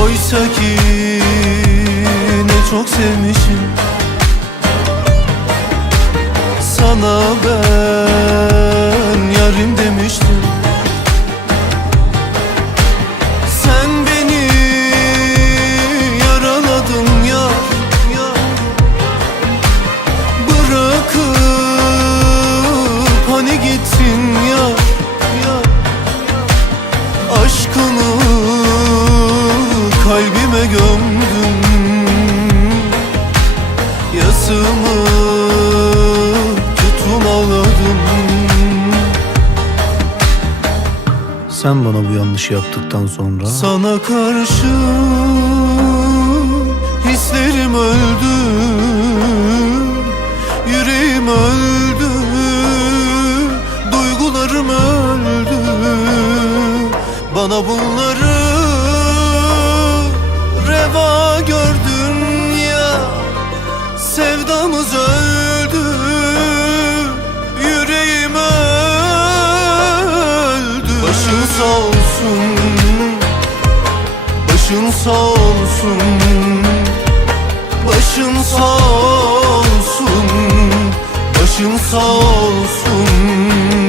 Oysa ki ne çok sevmişim. Sana ben Yasımı tutum ağladım Sen bana bu yanlışı yaptıktan sonra? Sana karşı hislerim öldü sağ olsun Başın sağ olsun Başın sağ olsun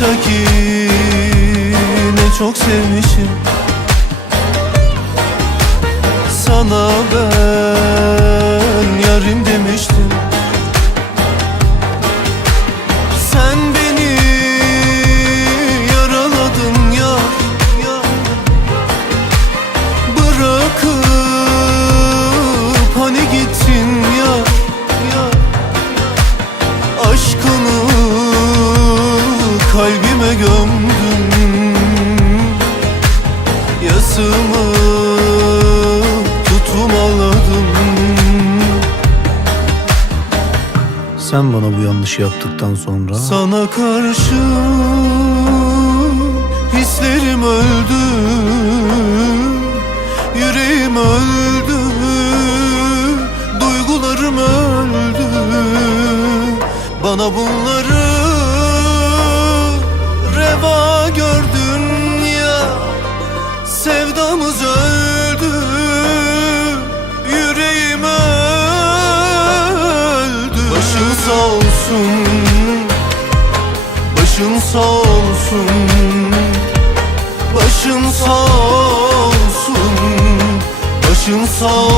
Oysa ki ne çok sevmişim. Sana ben kalbime gömdüm Yasımı tutum ağladım Sen bana bu yanlışı yaptıktan sonra Sana karşı hislerim öldü. Yüreğim öldü. Duygularım öldü. Bana bunları reva gördün ya Sevdamız öldü Yüreğim öldü. Başın sağ olsun Başın sağ olsun Başın sağ olsun Başın sağ olsun